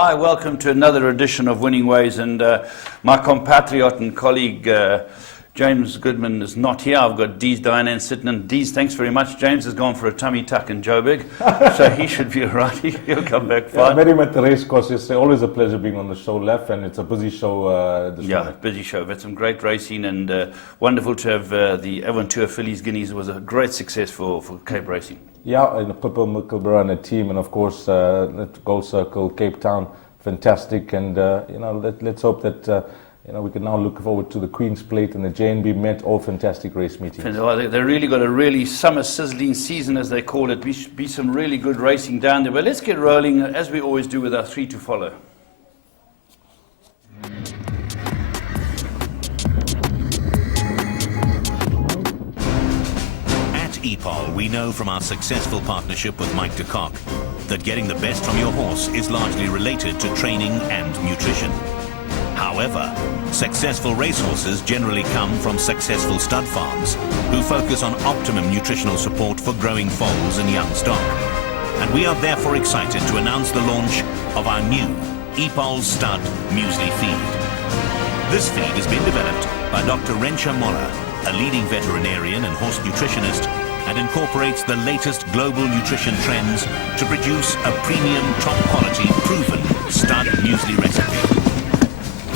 Hi, welcome to another edition of Winning Ways, and my compatriot and colleague James Goodman is not here. I've got Dees Diane sitting, and Dees, thanks very much. James has gone for a tummy tuck in Joburg, so he should be all right. He'll come back fine. I met him at the race course yesterday. Always a pleasure being on the show, Lef, and it's a busy show this morning. Busy show. We've had some great racing, and wonderful to have the Aventura Fillies Guineas. It was a great success for Cape Racing. Yeah, and Pippa Mickelborough and a team, and of course, Gold Circle, Cape Town, fantastic. And let's hope that we can now look forward to the Queen's Plate and the JNB Met, all fantastic race meetings. They really got a really summer sizzling season, as they call it. Be some really good racing down there. But let's get rolling, as we always do, with our three to follow. EPOL, we know from our successful partnership with Mike de Kock that getting the best from your horse is largely related to training and nutrition. However, successful racehorses generally come from successful stud farms who focus on optimum nutritional support for growing foals and young stock. And we are therefore excited to announce the launch of our new EPOL Stud Muesli Feed. This feed has been developed by Dr. Rensha Moller, a leading veterinarian and horse nutritionist, and incorporates the latest global nutrition trends to produce a premium, top-quality, proven stud muesli recipe.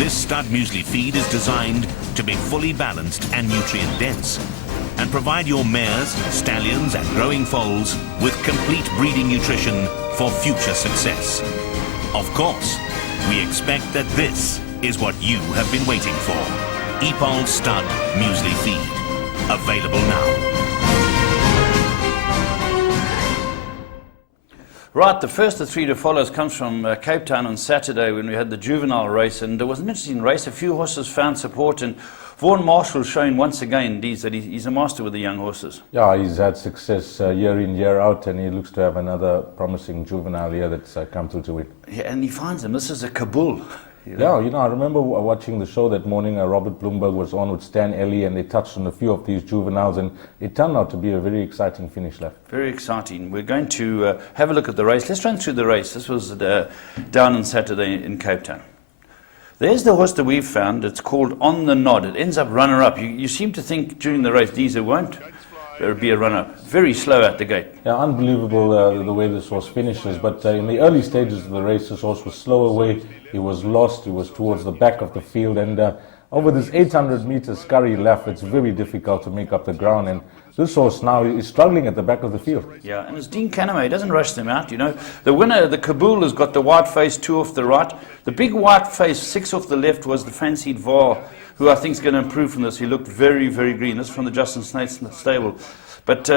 This stud muesli feed is designed to be fully balanced and nutrient-dense and provide your mares, stallions, and growing foals with complete breeding nutrition for future success. Of course, we expect that this is what you have been waiting for. EPOL Stud Muesli Feed. Available now. Right, the first of three to follows comes from Cape Town on Saturday when we had the juvenile race, and it was an interesting race. A few horses found support, and Vaughan Marshall showing once again, Dees, that he's a master with the young horses. Yeah, he's had success year in, year out, and he looks to have another promising juvenile year that's come through to win. Yeah, and he finds them. This is a Kabul. Yeah, I remember watching the show that morning. Robert Bloomberg was on with Stan Ellie, and they touched on a few of these juveniles, and it turned out to be a very exciting finish left. Very exciting. We're going to have a look at the race. Let's run through the race. This was down on Saturday in Cape Town. There's the horse that we've found. It's called On the Nod. It ends up runner-up. You seem to think during the race, these won't be a runner-up. Very slow at the gate. Yeah, unbelievable the way this horse finishes. But in the early stages of the race, this horse was slow away. He was lost. He was towards the back of the field. And over this 800 meters scurry left, it's very difficult to make up the ground. And this horse now is struggling at the back of the field. Yeah, and it's Dean Caname. He doesn't rush them out, The winner, the Kabul, has got the white face, 2 off the right. The big white face, 6 off the left, was the fancied Var, who I think is going to improve from this. He looked very, very green. This is from the Justin Snaith stable. But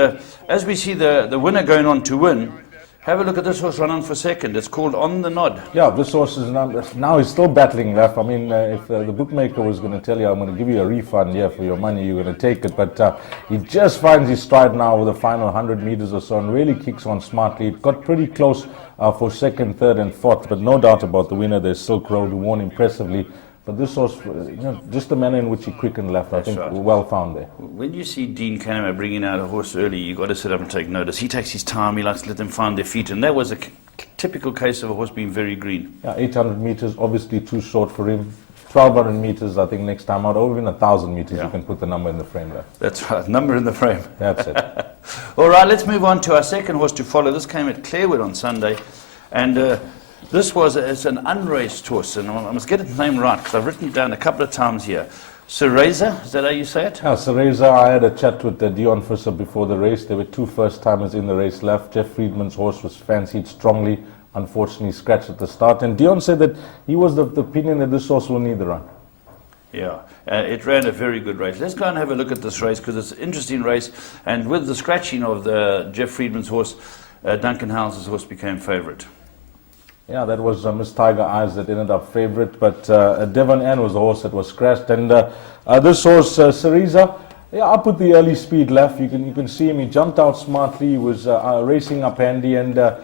as we see the winner going on to win, have a look at this horse run on for second. It's called On the Nod. Yeah, this horse is now he's still battling left. I mean, if the bookmaker was going to tell you, I'm going to give you a refund here for your money, you're going to take it. But he just finds his stride now with the final 100 meters or so and really kicks on smartly. It got pretty close for second, third, and fourth, but no doubt about the winner. There's Silk Road, who won impressively. But this horse, just the manner in which he quickened left, I think, well found there. When you see Dean Caname bringing out a horse early, you've got to sit up and take notice. He takes his time. He likes to let them find their feet. And that was a typical case of a horse being very green. Yeah, 800 meters, obviously too short for him. 1,200 meters, I think, next time out. Or even 1,000 meters, you can put the number in the frame there. That's right, number in the frame. That's it. All right, let's move on to our second horse to follow. This came at Clarewood on Sunday. And this it's an unraced horse, and I must get its name right because I've written it down a couple of times here. Cereza, is that how you say it? Yeah, Cereza. I had a chat with Dion Fisher before the race. There were 2 first-timers in the race left. Jeff Friedman's horse was fancied strongly, unfortunately scratched at the start. And Dion said that he was of the opinion that this horse will need the run. Yeah, it ran a very good race. Let's go and have a look at this race because it's an interesting race. And with the scratching of the Jeff Friedman's horse, Duncan House's horse became favourite. Yeah, that was Miss Tiger Eyes that ended up favourite, but Devon Ann was the horse that was scratched, and this horse, Cereza, up with the early speed left. You can see him. He jumped out smartly. He was racing up handy, and I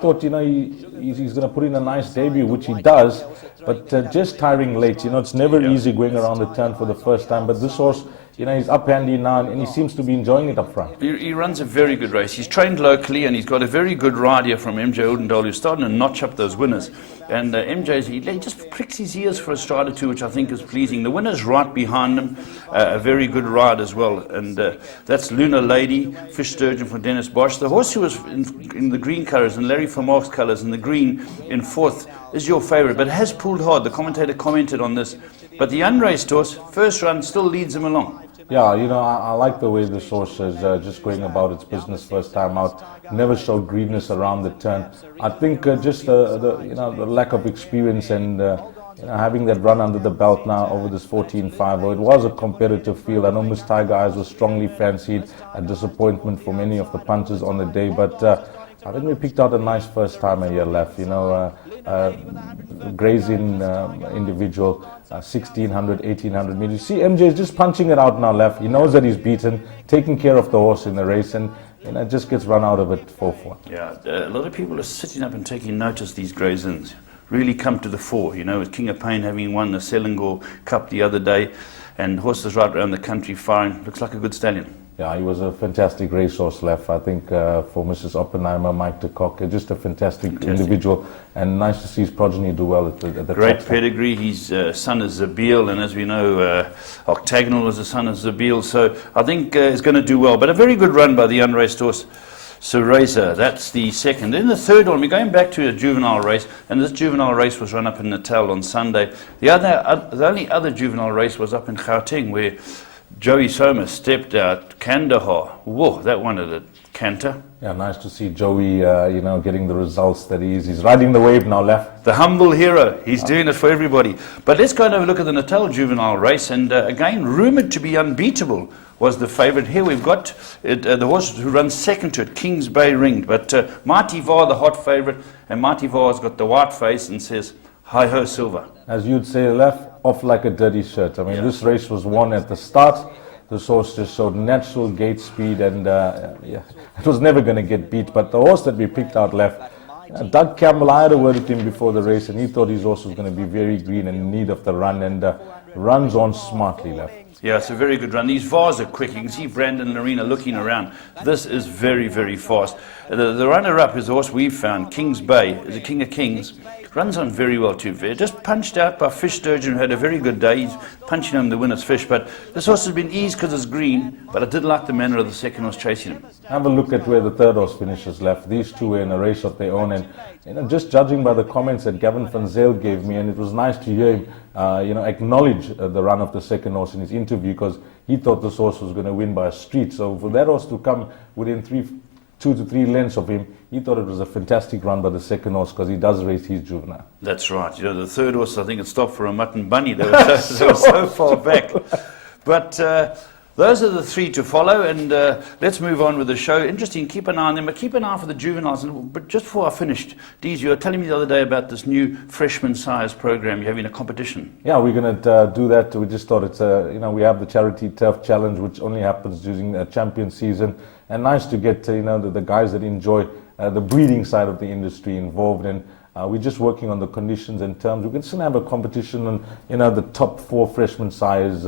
thought he's going to put in a nice debut, which he does, but just tiring late. It's never easy going around the turn for the first time. But this horse, you know, he's up handy now, and he seems to be enjoying it up front. He runs a very good race. He's trained locally, and he's got a very good ride here from MJ Odendaal, who's starting to notch up those winners. And he just pricks his ears for a stride or two, which I think is pleasing. The winner's right behind him, a very good ride as well. And that's Luna Lady, Fish Sturgeon for Dennis Bosch. The horse who was in the green colours and Larry Vermaak's colours in the green in fourth is your favourite, but it has pulled hard. The commentator commented on this. But the unraced horse, first run, still leads him along. Yeah, you know, I like the way this horse is just going about its business first time out. Never showed greediness around the turn. I think just the lack of experience and having that run under the belt now over this 14.5. It was a competitive field. I know Miss Tiger Eyes was strongly fancied, a disappointment for many of the punters on the day, but I think we picked out a nice first timer here left. You know, grazing individual, 1600, 1800 meters. You see, MJ is just punching it out now left. He knows that he's beaten, taking care of the horse in the race, and just gets run out of it 4-4. Yeah, a lot of people are sitting up and taking notice. These Graysons really come to the fore. You know, with King of Pain having won the Selangor Cup the other day, and horses right around the country firing. Looks like a good stallion. Yeah, he was a fantastic racehorse left. I think for Mrs. Oppenheimer, Mike de Kock, just a fantastic individual, and nice to see his progeny do well at the great top. pedigree. His son is Zabeel, and as we know, Octagonal is the son of Zabeel, so I think he's going to do well. But a very good run by the unraced horse, Cereza. That's the second. Then the third one, we're going back to a juvenile race, and this juvenile race was run up in Natal on Sunday. The only other juvenile race was up in Gauteng, where Joey Soma stepped out. Kandahar, whoa, that one at a canter. Yeah, nice to see Joey, getting the results that he is. He's riding the wave now left. The humble hero. He's doing it for everybody. But let's go and have a look at the Natal juvenile race. And again, rumoured to be unbeatable was the favourite. Here we've got the horse who runs second to it, Kings Bay Ringed. But Mighty Var, the hot favourite. And Mighty Var's got the white face and says, hi ho, Silver. As you'd say, left off like a dirty shirt. I mean, This race was won at the start. This horse just showed natural gate speed, and it was never going to get beat. But the horse that we picked out left, Doug Campbell, I had a word with him before the race, and he thought his horse was going to be very green and in need of the run, and runs on smartly left. Yeah, it's a very good run. These Vars are quick. You can see Brandon and Lorena looking around. This is very, very fast. The runner-up is the horse we've found, Kings Bay, is the King of Kings. Runs on very well too. Just punched out by Fish Sturgeon, who had a very good day. He's punching home the winner's fish. But this horse has been eased because it's green, but I did like the manner of the second horse chasing him. Have a look at where the third horse finishes left. These two were in a race of their own, and just judging by the comments that Gavin van Zyl gave me, and it was nice to hear him acknowledge the run of the second horse in his interview, because he thought this horse was going to win by a street. So for that horse to come within 2 to 3 lengths of him, he thought it was a fantastic run by the second horse, because he does race his juvenile. That's right. You know, the third horse, I think it stopped for a mutton bunny. They were so far back. But those are the three to follow, and let's move on with the show. Interesting, keep an eye on them, but keep an eye for the juveniles. But just before I finished, Deez, you were telling me the other day about this new freshman size program. You're having a competition. Yeah, we're going to do that. We just thought it's, we have the Charity Turf Challenge, which only happens during the champion season. And nice to get, the guys that enjoy the breeding side of the industry involved. And we're just working on the conditions and terms. We can still have a competition on, the top 4 freshman size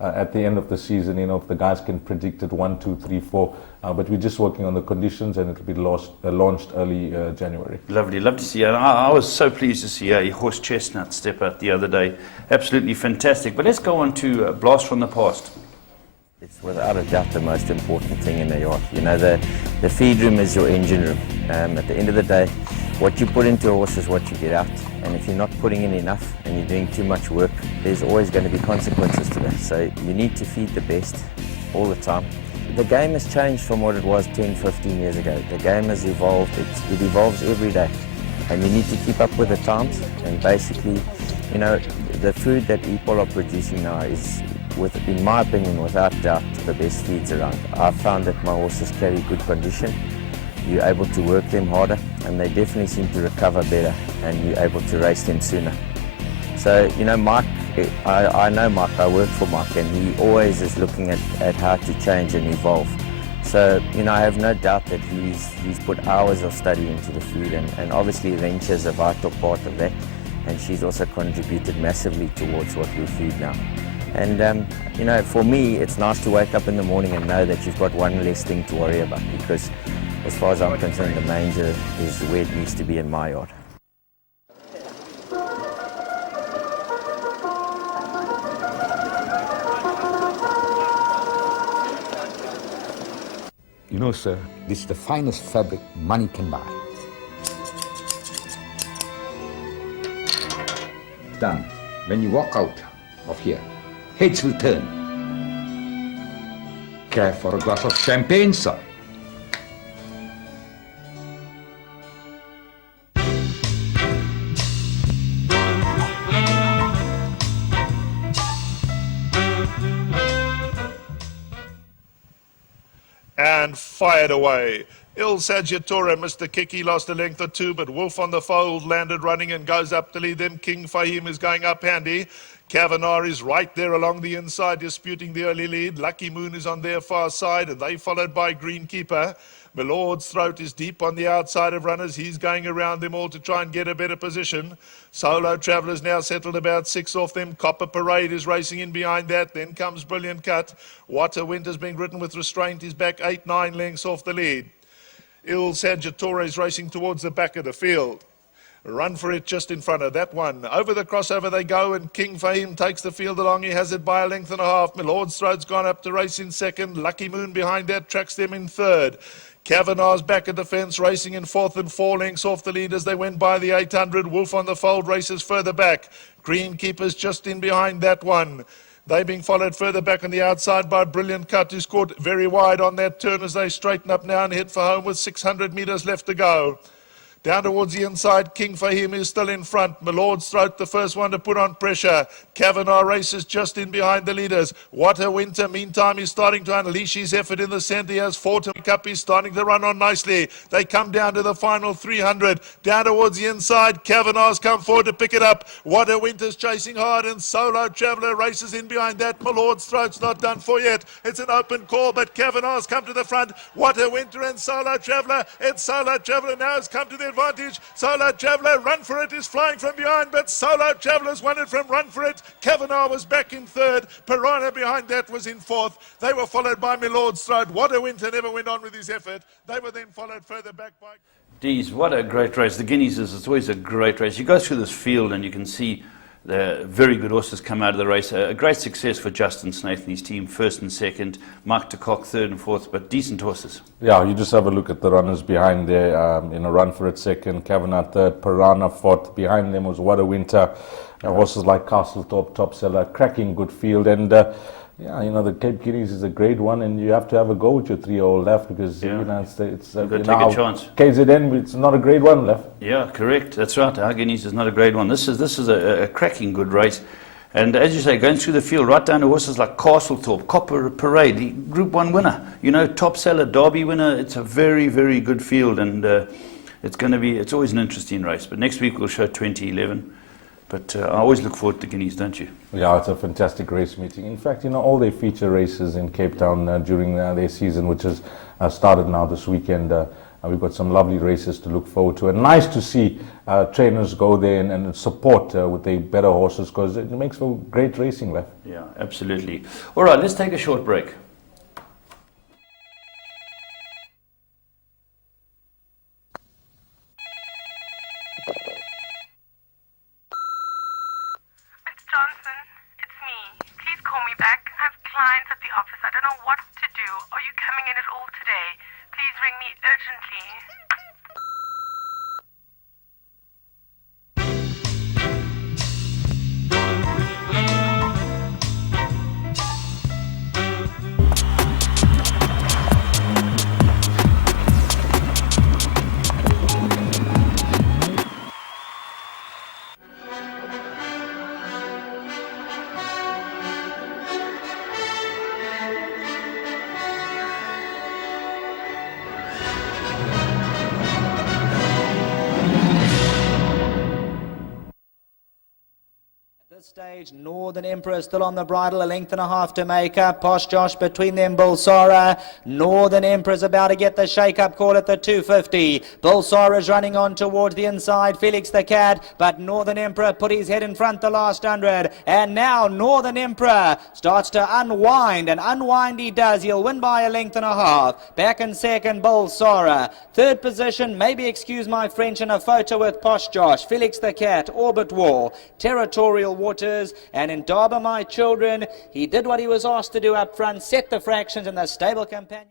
at the end of the season, if the guys can predict it 1, 2, 3, 4. But we're just working on the conditions, and it'll be launched early January. Lovely, love to see it. I was so pleased to see a horse chestnut step out the other day. Absolutely fantastic. But let's go on to Blast from the Past. It's without a doubt the most important thing in the yard. The feed room is your engine room. At the end of the day, what you put into a horse is what you get out. And if you're not putting in enough and you're doing too much work, there's always going to be consequences to that. So you need to feed the best all the time. The game has changed from what it was 10, 15 years ago. The game has evolved. It evolves every day. And you need to keep up with the times. And basically, the food that people are producing now is, in my opinion, without doubt, the best feeds around. I've found that my horses carry good condition. You're able to work them harder, and they definitely seem to recover better, and you're able to race them sooner. So, Mike, I know Mike, I work for Mike, and he always is looking at how to change and evolve. So, I have no doubt that he's put hours of study into the food, and obviously Venture is a vital part of that, and she's also contributed massively towards what we feed now. And you know, for me, it's nice to wake up in the morning and know that you've got one less thing to worry about, because as far as I'm concerned, the manger is where it needs to be in my yard. You know, sir, this is the finest fabric money can buy. Done. When you walk out of here, heads will turn. Care for a glass of champagne, sir? And fired away. Il Saggiatore, Mr. Kiki, lost a length or two, but Wolf on the Fold landed running and goes up to lead them. King Fahim is going up handy. Kavanagh is right there along the inside, disputing the early lead. Lucky Moon is on their far side, and they followed by Greenkeeper. Milord's Throat is deep on the outside of runners. He's going around them all to try and get a better position. Solo Traveller's now settled about 6 off them. Copper Parade is racing in behind that. Then comes Brilliant Cut. What a Winter's being ridden with restraint. He's back 8-9 lengths off the lead. Il Saggiatore is racing towards the back of the field. Run for it just in front of that one. Over the crossover they go, and King Fahim takes the field along. He has it by a length and a half. Milord's Throat's gone up to race in second. Lucky Moon behind that tracks them in third. Kavanagh's back at the fence, racing in fourth and 4 lengths off the lead as they went by the 800. Wolf on the Fold races further back. Greenkeeper's just in behind that one. They being followed further back on the outside by Brilliant Cut, who scored very wide on that turn as they straighten up now and head for home with 600 metres left to go. Down towards the inside, King Fahim is still in front. Milord's Throat, the first one to put on pressure. Kavanagh races just in behind the leaders. What a Winter, meantime, is starting to unleash his effort in the centre. He has 4 to make up. He's starting to run on nicely. They come down to the final 300. Down towards the inside, Kavanagh's come forward to pick it up. What a Winter's chasing hard, and Solo Traveller races in behind that. Milord's Throat's not done for yet. It's an open call, but Kavanagh's come to the front. What a Winter and Solo Traveller. And Solo Traveller now has come to the advantage. Solo Traveller, Run for It, is flying from behind, but Solo Traveller's won it from Run for It. Kavanagh was back in third. Piranha behind that was in fourth. They were followed by Milord's Throat. What a Winter never went on with his effort. They were then followed further back by... Geez, what a great race. The Guineas it's always a great race. You go through this field and you can see the very good horses come out of the race. A great success for Justin Snaith and his team, first and second. Mike de Kock, third and fourth, but decent horses. Yeah, you just have a look at the runners behind there. Run for It second, Kavanagh third, Piranha fourth. Behind them was What a Winter. Horses like Castlethorpe, Top Seller, cracking good field. And the Cape Guineas is a great one, and you have to have a go with your 3-year-old left, because You've got to take a chance. KZN, it's not a great one left. Yeah, correct. That's right. Our Guineas is not a great one. This is a cracking good race. And as you say, going through the field, right down to horses like Castlethorpe, Copper Parade, the Group 1 winner, Top Seller, Derby winner. It's a very, very good field, and it's always an interesting race. But next week we'll show 2011. But I always look forward to Guineas, don't you? Yeah, it's a fantastic race meeting. In fact, all they feature races in Cape Town during their season, which has started now this weekend. We've got some lovely races to look forward to. And nice to see trainers go there and support with the better horses, because it makes for great racing left. Yeah, absolutely. All right, let's take a short break. Johnson, it's me. Please call me back. I have clients at the office. I don't know what to do. Are you coming in at all today? Please ring me urgently. Northern Emperor still on the bridle, a length and a half to make up. Posh Josh between them, Bulsara. Northern Emperor's about to get the shake-up call at the 250. Bulsara's running on towards the inside, Felix the Cat, but Northern Emperor put his head in front the last 100. And now Northern Emperor starts to unwind, and unwind he does. He'll win by a length and a half. Back in second, Bulsara. Third position, maybe excuse my French, in a photo with Posh Josh, Felix the Cat, Orbit War, Territorial Waters, and in Darba My Children, he did what he was asked to do up front, set the fractions in the stable companion.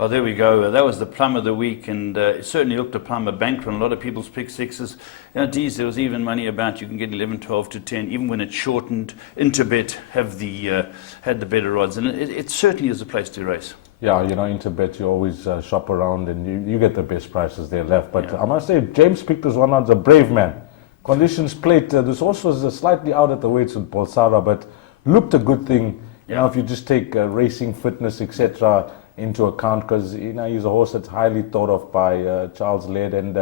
Oh, there we go. That was the plum of the week, and it certainly looked a plum, a banker on a lot of people's pick sixes. You know, geez, there was even money about you can get 11, 12 to 10, even when it's shortened. Interbet had the better odds, and it certainly is a place to race. Yeah, you know, Interbet, you always shop around and you get the best prices there left. But I must say, James picked this one out, a brave man. Conditions played. This horse was slightly out at the weights with Bulsara, but looked a good thing. You know, if you just take racing fitness, etc., into account, because you know he's a horse that's highly thought of by Charles Laird, and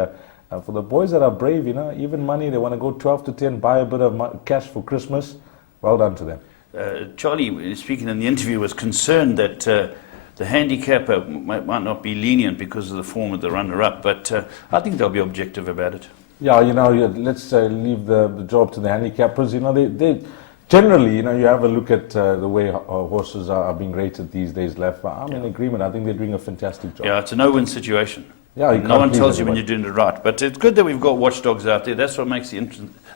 for the boys that are brave, you know, even money, they want to go 12 to 10, buy a bit of cash for Christmas. Well done to them. Charlie, speaking in the interview, was concerned that the handicapper might not be lenient because of the form of the runner-up, but I think they'll be objective about it. Yeah, you know, let's leave the job to the handicappers. You know, they generally, you know, you have a look at the way horses are being rated these days left. I'm in agreement. I think they're doing a fantastic job. Yeah, it's a no-win situation. Yeah, no one tells you when you're doing it right. But it's good that we've got watchdogs out there. That's what makes the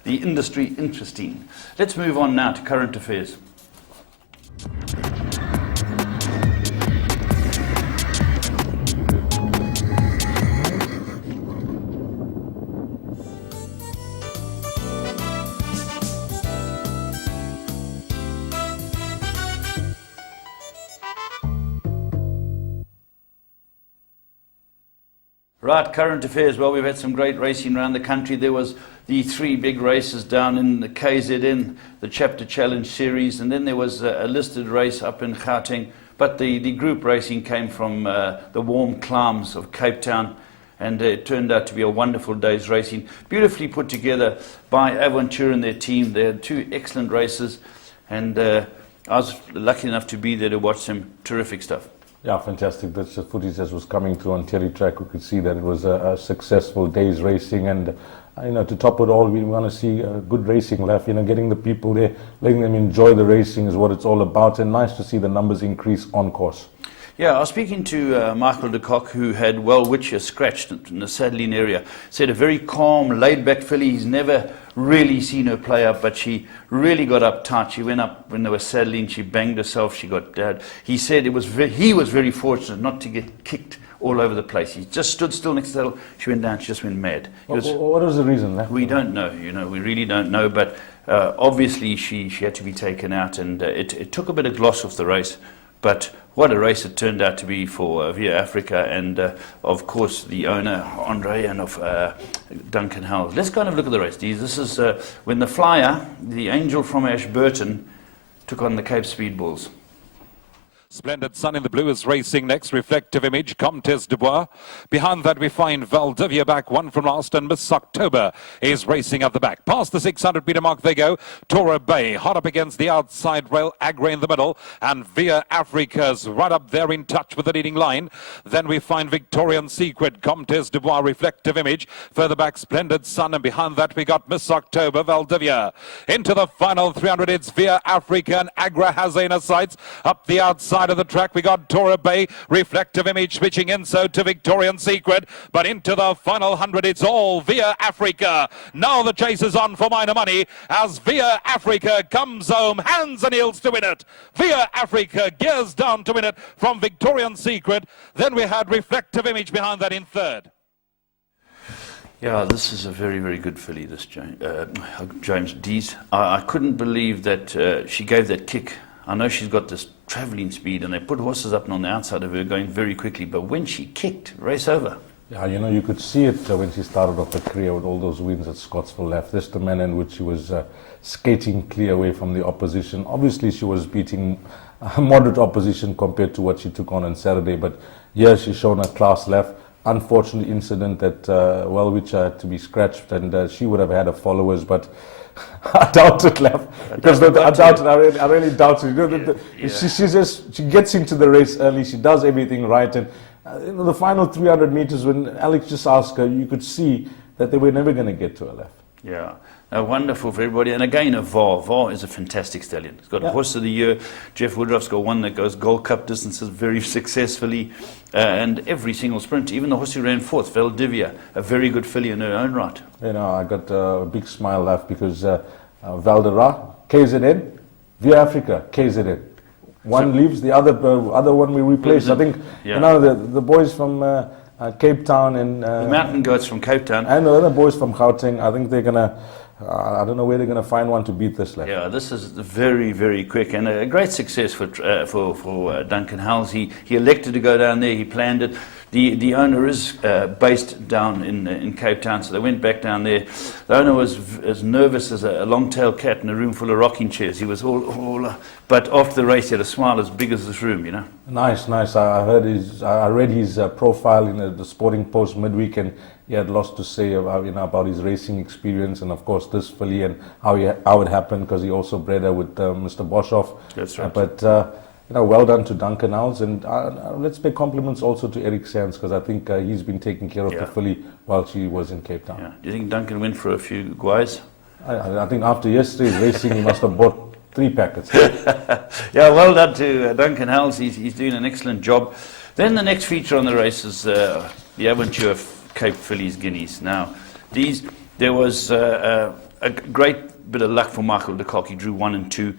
industry interesting. Let's move on now to current affairs. Right, current affairs. Well, we've had some great racing around the country. There was the 3 big races down in the KZN, the Chapter Challenge Series, and then there was a listed race up in Gauteng. But the group racing came from the warm climes of Cape Town, and it turned out to be a wonderful day's racing. Beautifully put together by Aventura and their team. They had 2 excellent races, and I was lucky enough to be there to watch some terrific stuff. Yeah, fantastic. That's the footage that was coming through on Teletrack. We could see that it was a successful day's racing, and you know, to top it all, we want to see good racing left. You know, getting the people there, letting them enjoy the racing is what it's all about, and nice to see the numbers increase on course. Yeah, I was speaking to Michael de Kock, who had Welwitschia scratched in the Saddling area. Said a very calm, laid-back filly. He's never really seen her play up, but she really got uptight. She went up when they were saddling. She banged herself. She got dead. He said he was very fortunate not to get kicked all over the place. He just stood still next to the saddle. She went down. She just went mad. What was the reason? We don't know. You know, we really don't know. But obviously, she had to be taken out, and it took a bit of gloss off the race. But what a race it turned out to be for Via Africa, and of course the owner, Andre, and of Duncan Howells. Let's kind of look at the race. This is when the flyer, the Angel from Ashburton, took on the Cape Speed Bulls. Splendid Sun in the Blue is racing next. Reflective Image, Comtesse de Bois. Behind that we find Valdivia back, 1 from last, and Miss October is racing at the back. Past the 600-meter mark they go. Tora Bay hot up against the outside rail, Agra in the middle, and Via Africa's right up there in touch with the leading line. Then we find Victorian Secret, Comtesse de Bois, Reflective Image. Further back, Splendid Sun, and behind that we got Miss October, Valdivia. Into the final 300, it's Via Africa, and Agra has in her sights. Up the outside of the track we got Tora Bay, Reflective Image switching in so to Victorian Secret, but into the final 100 it's all Via Africa. Now the chase is on for minor money as Via Africa comes home hands and heels to win it. Via Africa gears down to win it from Victorian Secret. Then we had Reflective Image behind that in third. Yeah, this is a very good filly, this James Dees. I couldn't believe that she gave that kick. I know she's got this travelling speed, and they put horses up and on the outside of her going very quickly, but when she kicked, race over. Yeah, you know, you could see it when she started off her career with all those wins at Scottsville Left. This the manner in which she was skating clear away from the opposition. Obviously, she was beating moderate opposition compared to what she took on Saturday, but yeah, she's shown her class left. unfortunate incident that Welwich had to be scratched, and she would have had her followers, but I doubt it, Lev, because I really doubt it. You know, she gets into the race early, she does everything right, and the final 300 meters, when Alex just asked her, you could see that they were never going to get to her, Lev. Yeah. Wonderful for everybody. And again, a VAR. VAR is a fantastic stallion. He's got a Horse of the Year. Jeff Woodruff's got one that goes Gold Cup distances very successfully. And every single sprint, even the horse who ran fourth, Valdivia, a very good filly in her own right. You know, I got a big smile left because Valdera, KZN, Via Africa, KZN. One leaves, the other one we replace. I think, you know, the boys from Cape Town and... the mountain goats from Cape Town. And the other boys from Gauteng, I think they're going to... I don't know where they're going to find one to beat this lap. Yeah, this is very, very quick and a great success for Duncan Howells. He elected to go down there. He planned it. The owner is based down in Cape Town, so they went back down there. The owner was as nervous as a long-tailed cat in a room full of rocking chairs. He was all but after the race, he had a smile as big as this room, you know. Nice. I read his profile in the Sporting Post midweek, and he had lots to say about his racing experience, and of course this filly and how it happened, because he also bred her with Mr. Boshoff. That's right. But well done to Duncan Howells, and let's pay compliments also to Eric Sands, because I think he's been taking care of the filly while she was in Cape Town. Yeah. Do you think Duncan went for a few guais? I think after yesterday's racing, he must have bought 3 packets. Yeah, well done to Duncan Howells. He's doing an excellent job. Then the next feature on the race is the Aventure Cape Fillies Guineas. Now, there was a great bit of luck for Michael de Kock. He drew 1 and 2.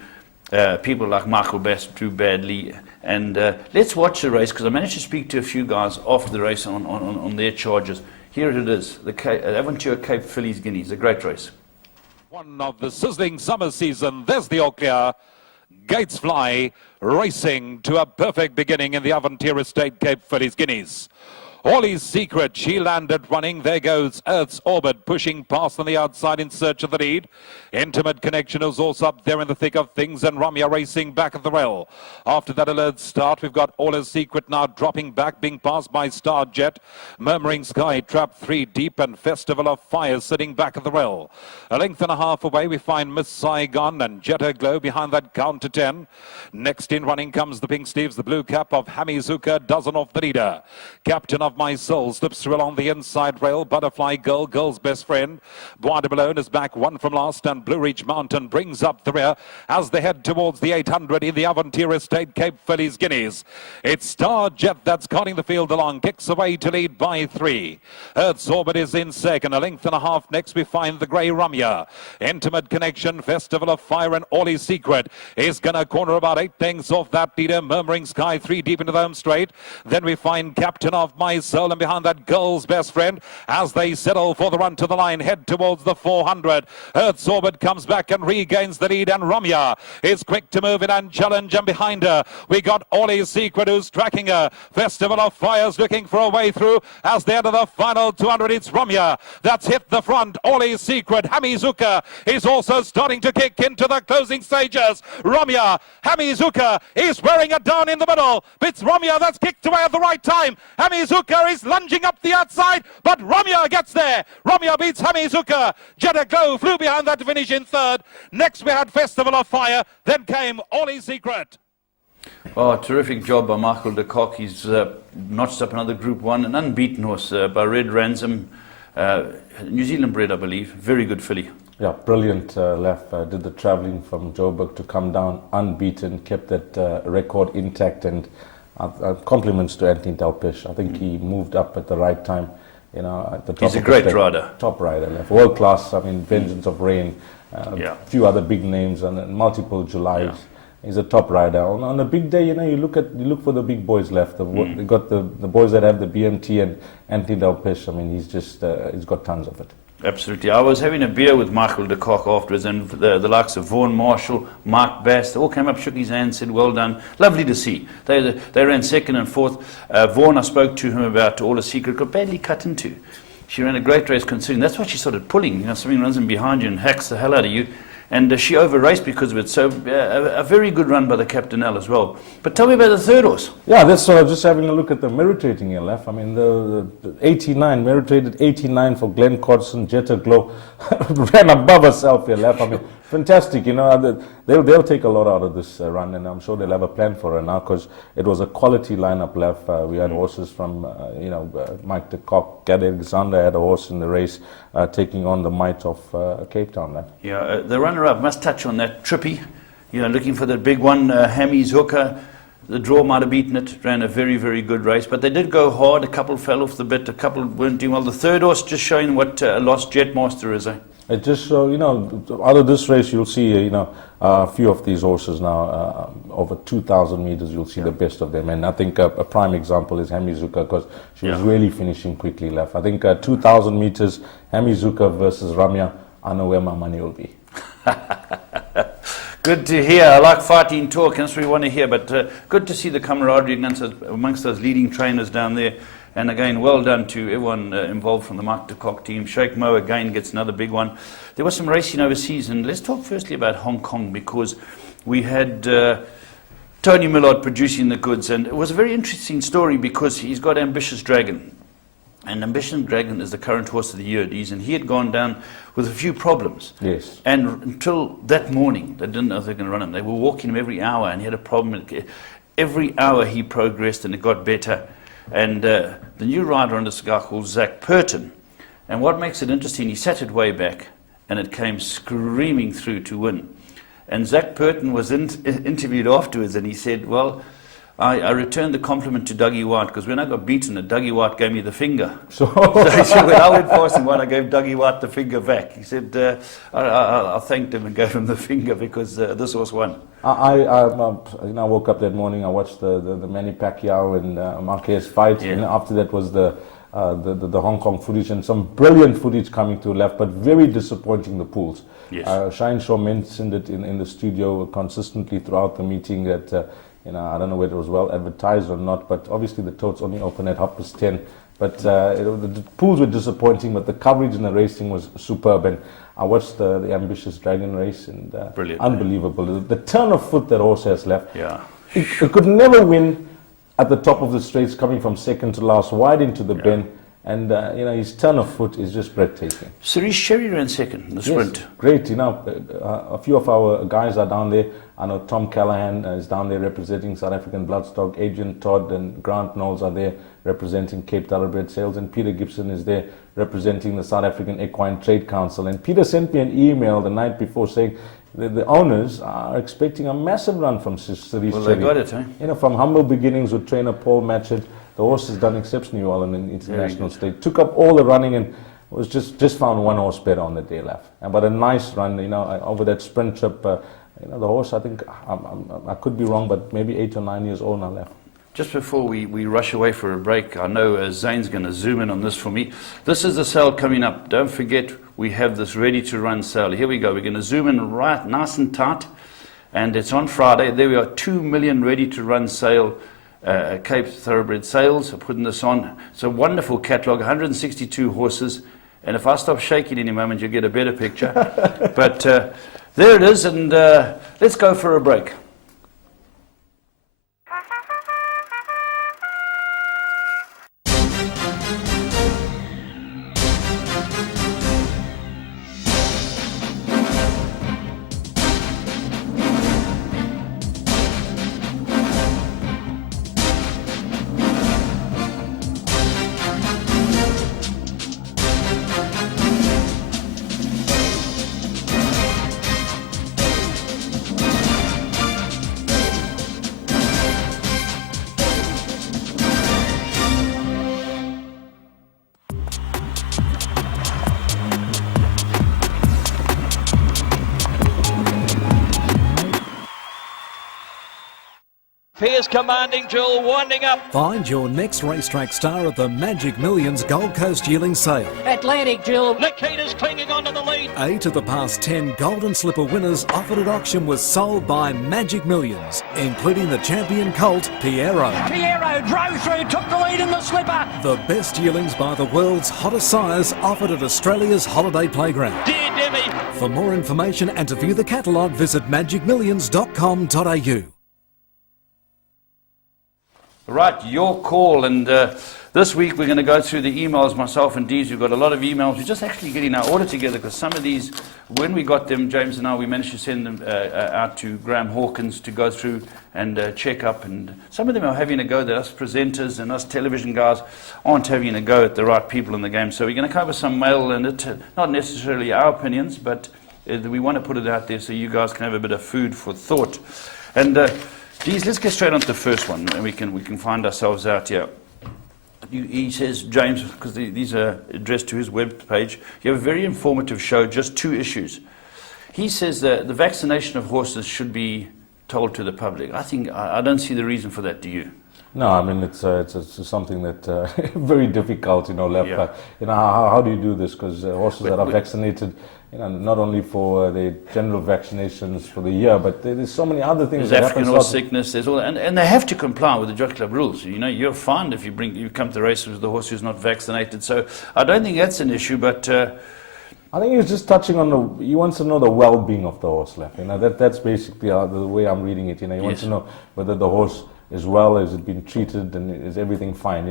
People like Michael Bass drew badly. And let's watch the race, because I managed to speak to a few guys after the race on their charges. Here it is, the Aventure Cape Fillies Guineas, a great race. One of the sizzling summer season. There's the all clear. Gates Fly racing to a perfect beginning in the Aventure Estate Cape Fillies Guineas. Ollie's Secret, she landed running. There goes Earth's Orbit pushing past on the outside in search of the lead. Intimate Connection is also up there in the thick of things, and Ramya racing back at the rail. After that alert start, we've got Ollie's Secret now dropping back, being passed by Star Jet. Murmuring Sky trapped 3 deep, and Festival of Fire sitting back at the rail. A length and a half away, we find Miss Saigon and Jetta Glow behind that count to 10. Next in running comes the Pink Steves, the blue cap of Hami Zuka, dozen off the leader. Captain of My Soul slips through along the inside rail. Butterfly Girl, Girl's best friend. Bois de Boulogne is back 1 from last, and Blue Ridge Mountain brings up the rear as they head towards the 800 in the Aventure Estate Cape Fillies Guineas. It's Star Jet that's carting the field along, kicks away to lead by 3. Earth's Orbit is in second, a length and a half. Next we find the Grey Ramya. Intimate Connection, Festival of Fire, and Ollie's Secret is going to corner about 8 lengths off that leader. Murmuring Sky 3 deep into the home straight. Then we find Captain of My Soul, and behind that Girl's Best Friend as they settle for the run to the line, head towards the 400. Earth's Orbit comes back and regains the lead, and Ramya is quick to move in and challenge, and behind her we got Ollie's Secret who's tracking her. Festival of Fire's looking for a way through as they enter the final 200. It's Ramya that's hit the front. Ollie's Secret, Hamizuka is also starting to kick into the closing stages. Ramya, Hamizuka is wearing it down in the middle, but it's Ramya that's kicked away at the right time. Hamizuka is lunging up the outside, but Ramya gets there. Ramya beats Hamizuka. Jetta Glow flew behind that to finish in 3rd. Next we had Festival of Fire, then came Ollie's Secret. Oh, terrific job by Michael de Kock. He's notched up another Group 1, an unbeaten horse by Red Ransom, New Zealand bred, I believe. Very good filly. Yeah, brilliant left. Did the travelling from Joburg to come down unbeaten, kept that record intact, and compliments to Anthony Delpish. I think he moved up at the right time. You know, at the top. He's a great rider. Top rider, left. World class. I mean, Vengeance of Rain, a few other big names, and multiple Julys. Yeah. He's a top rider. On a big day, you know, you look for the big boys left. They got the boys that have the BMT and Anthony Delpish. I mean, he's just he's got tons of it. Absolutely. I was having a beer with Michael de Kock afterwards, and the likes of Vaughan Marshall, Mark Bass, they all came up, shook his hand, said, well done. Lovely to see. They ran 2nd and 4th. Vaughan, I spoke to him about Ollie's Secret, got badly cut into. She ran a great race considering. That's why she started pulling. You know, something runs in behind you and hacks the hell out of you. And she over-raced because of it. So a very good run by the Captainelle as well. But tell me about the third horse. Yeah, that's just having a look at the merit rating here, Lef. I mean, the 89, merit rated 89 for Glenn Codson, Jetta Glow, ran above herself here, Lef. I mean, fantastic. You know, they'll take a lot out of this run, and I'm sure they'll have a plan for her now because it was a quality lineup, Lef. We had horses from, Mike de Kock, Gad Alexander had a horse in the race taking on the might of Cape Town, Lef. Yeah, the runner-up must touch on that Trippy. You know, looking for that big one, Hammy's Hooker. The draw might have beaten it, ran a very, very good race. But they did go hard. A couple fell off the bit. A couple weren't doing well. The third horse just showing what a lost Jetmaster is, eh? It just, out of this race, you'll see, a few of these horses now, over 2,000 meters, you'll see the best of them. And I think a prime example is Hamizuka because she was really finishing quickly, Left. I think 2,000 meters, Hamizuka versus Ramya, I know where my money will be. Good to hear. I like fighting talk, and that's what we want to hear. But good to see the camaraderie amongst those leading trainers down there. And again, well done to everyone involved from the Mike de Kock team. Sheikh Mo again gets another big one. There was some racing overseas, and let's talk firstly about Hong Kong because we had Tony Millard producing the goods, and it was a very interesting story because he's got Ambitious Dragon. And Ambitious Dragon is the current horse of the year at Ease, and he had gone down with a few problems. Yes. And until that morning, they didn't know if they were going to run him. They were walking him every hour, and he had a problem. Every hour he progressed, and it got better. And the new rider on this guy called Zach Purton. And what makes it interesting, he sat it way back, and it came screaming through to win. And Zach Purton was interviewed afterwards, and he said, well, I returned the compliment to Dougie White because when I got beaten, Dougie White gave me the finger. So he said, when I went past him, I gave Dougie White the finger back. He said, I thanked him and gave him the finger because this horse won. I woke up that morning, I watched the Manny Pacquiao and Marquez fight, and after that was the Hong Kong footage and some brilliant footage coming to Left, but very disappointing the pools. Yes. Shine Shaw mentioned it in the studio consistently throughout the meeting that I don't know whether it was well advertised or not, but obviously the totes only open at 10:30. But the pools were disappointing, but the coverage in the racing was superb. And I watched the Ambitious Dragon race, and brilliant, unbelievable. The turn of foot that horse has Left. Yeah. It could never win at the top of the straights, coming from second to last, wide into the bend. And, his turn of foot is just breathtaking. Cerise Sherry ran second in the sprint. Yes, great. A few of our guys are down there. I know Tom Callahan is down there representing South African Bloodstock. Adrian Todd and Grant Knowles are there representing Cape Thoroughbred Sales. And Peter Gibson is there representing the South African Equine Trade Council. And Peter sent me an email the night before saying the owners are expecting a massive run from Cerise Sherry. Well, they got it, eh? From humble beginnings with trainer Paul Matchett. The horse has done exceptionally well in the international stage. Took up all the running and was just found one horse better on the day Left. But a nice run, over that sprint trip. The horse, I think, I could be wrong, but maybe 8 or 9 years old now Left. Just before we rush away for a break, I know Zane's going to zoom in on this for me. This is the sale coming up. Don't forget, we have this ready-to-run sale. Here we go. We're going to zoom in right nice and tight. And it's on Friday. There we are, 2 million ready-to-run sale. Cape Thoroughbred Sales are putting this on. It's a wonderful catalogue, 162 horses. And if I stop shaking any moment, you'll get a better picture. But there it is, and let's go for a break. Fierce commanding duel winding up. Find your next racetrack star at the Magic Millions Gold Coast Yearling Sale. Atlantic duel. Nikita's clinging onto the lead. 8 of the past 10 Golden Slipper winners offered at auction was sold by Magic Millions, including the champion colt, Piero. Piero drove through, took the lead in the slipper. The best yearlings by the world's hottest sires offered at Australia's holiday playground. Dear Debbie. For more information and to view the catalogue, visit magicmillions.com.au. Right, your call, and this week we're going to go through the emails, myself and Dees. We've got a lot of emails. We're just actually getting our order together because some of these, when we got them, James and I, we managed to send them out to Graham Hawkins to go through and check up, and some of them are having a go that us presenters and us television guys aren't having a go at the right people in the game. So we're going to cover some mail in it, not necessarily our opinions, but we want to put it out there so you guys can have a bit of food for thought. And Geez, let's get straight on to the first one, and we can find ourselves out here. He says, James, because these are addressed to his web page, you have a very informative show, just 2 issues. He says that the vaccination of horses should be told to the public. I don't see the reason for that, do you? No, I mean, it's something that very difficult, Lef. Yeah. How do you do this? Because horses that are vaccinated, not only for the general vaccinations for the year, but there's so many other things. There's African horse sickness. There's all, and they have to comply with the Jockey Club rules. You're fined if you come to the races with a horse who's not vaccinated. So I don't think that's an issue, but. I think he's just touching on he wants to know the well-being of the horse, Lef. That's basically the way I'm reading it. He wants to know whether the horse is well, is it been treated, and is everything fine?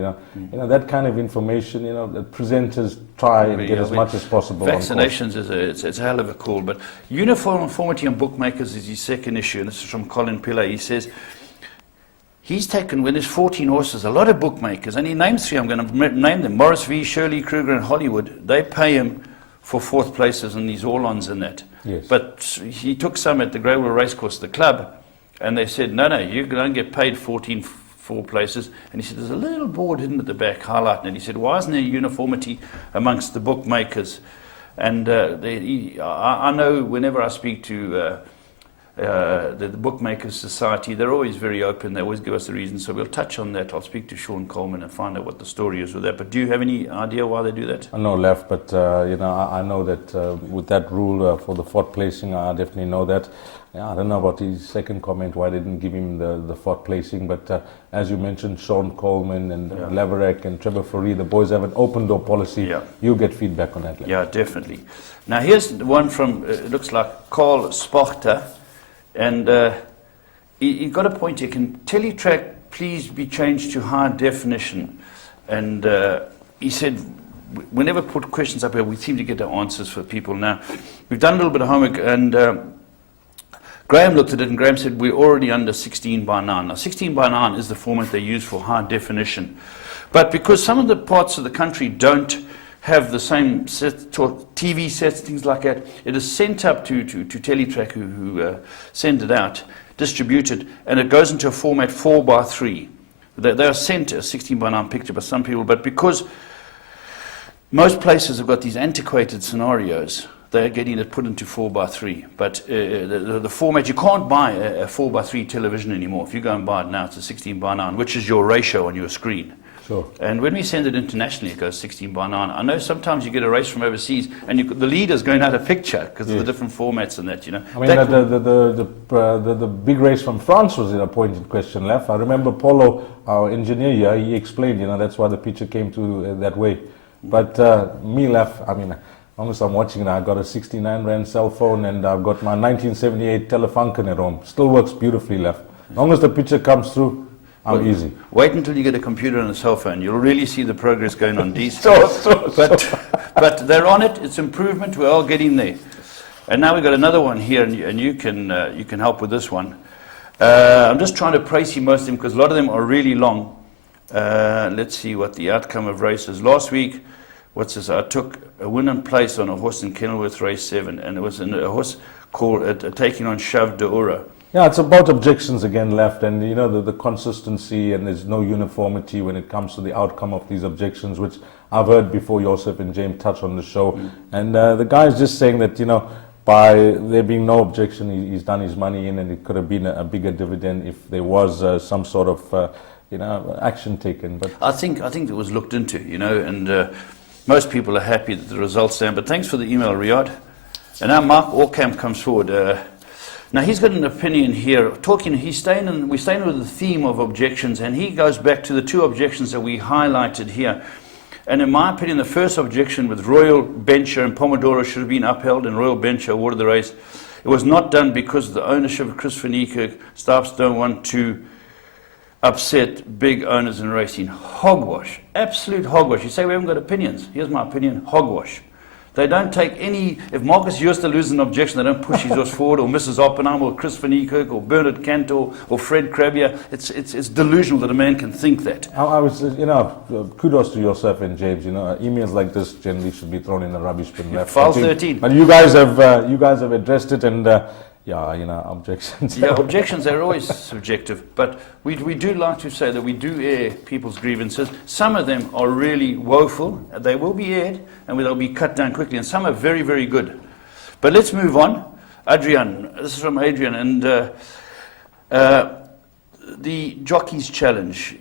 That kind of information. The presenters try and get as much as possible. Vaccinations it's a hell of a call, but uniformity on bookmakers is his second issue, and this is from Colin Pillay. He says he's taken, when there's 14 horses, a lot of bookmakers, and he names 3. I'm going to name them: Morris V, Shirley Kruger, and Hollywood. They pay him for 4th places in these all-ons and that. Yes. But he took some at the Greywell Racecourse, the club. And they said, no, you don't get paid 14 4 places. And he said, there's a little board hidden at the back highlighting it. He said, why isn't there uniformity amongst the bookmakers? And I know whenever I speak to the Bookmakers Society, they're always very open. They always give us a reason. So we'll touch on that. I'll speak to Sean Coleman and find out what the story is with that. But do you have any idea why they do that? No, Lef, but I know that with that rule for the 4th placing, I definitely know that. I don't know about his second comment, why they didn't give him the 4th placing, but as you mentioned, Sean Coleman and Laverek and Trevor Fourie, the boys have an open door policy. Yeah. You'll get feedback on that later. Yeah, definitely. Now here's one from, it looks like Carl Spochter, and he got a point here. Can Teletrack please be changed to high definition? And he said, we never put questions up here, we seem to get the answers for people now. We've done a little bit of homework, and Graham looked at it, and Graham said we're already under 16 by 9. Now 16 by 9 is the format they use for high definition. But because some of the parts of the country don't have the same TV sets, things like that, it is sent up to Teletrack who send it out, distributed, and it goes into a format 4 by 3. They are sent a 16 by 9 picture by some people, but because most places have got these antiquated scenarios, they're getting it put into 4 by 3. But the format, you can't buy a 4 by 3 television anymore. If you go and buy it now, it's a 16 by 9, which is your ratio on your screen. Sure. And when we send it internationally, it goes 16 by 9. I know sometimes you get a race from overseas, and the leader's going out of picture because of the different formats and that, I mean, the big race from France was a pointed question, Lef. I remember Polo, our engineer here, he explained, that's why the picture came to that way. But me, Lef, I mean, as long as I'm watching it, I've got a 69 Rand cell phone, and I've got my 1978 Telefunken at home. Still works beautifully, Lef. As long as the picture comes through, I'm easy. Wait until you get a computer and a cell phone. You'll really see the progress going on. But they're on it. It's improvement. We're all getting there. And now we've got another one here, and you can help with this one. I'm just trying to précis most of them because a lot of them are really long. Let's see what the outcome of races. Last week, what's this? I took a win and place on a horse in Kenilworth race 7, and it was a horse called taking on Shav Deora. Yeah, it's about objections again, Left, and the consistency, and there's no uniformity when it comes to the outcome of these objections, which I've heard before Joseph and James touch on the show. And the guy's just saying that, by there being no objection, he's done his money in, and it could have been a bigger dividend if there was some sort of action taken. But I think it was looked into, and most people are happy that the results stand. But thanks for the email, Riyadh. And now Mark Orkamp comes forward. Now he's got an opinion here. We're staying with the theme of objections, and he goes back to the two objections that we highlighted here. And in my opinion, the first objection with Royal Bencher and Pomodoro should have been upheld, and Royal Bencher awarded the race. It was not done because of the ownership of Chris van Niekerk. Staffs don't want to upset big owners in racing. Hogwash. Absolute hogwash. You say we haven't got opinions. Here's my opinion. Hogwash. They don't take any. If Marcus Jooste loses an objection, they don't push his horse forward, or Mrs. Oppenheim, or Chris van Niekerk, or Bernard Cantor, or Fred Krabbier. It's delusional that a man can think that. I was, kudos to yourself and James. Emails like this generally should be thrown in the rubbish bin. Left. File 13. But you guys have addressed it, and objections. Yeah, objections are always subjective, but we do like to say that we do air people's grievances. Some of them are really woeful. They will be aired, and they'll be cut down quickly, and some are very, very good. But let's move on. Adrian, this is from Adrian, and the Jockeys Challenge,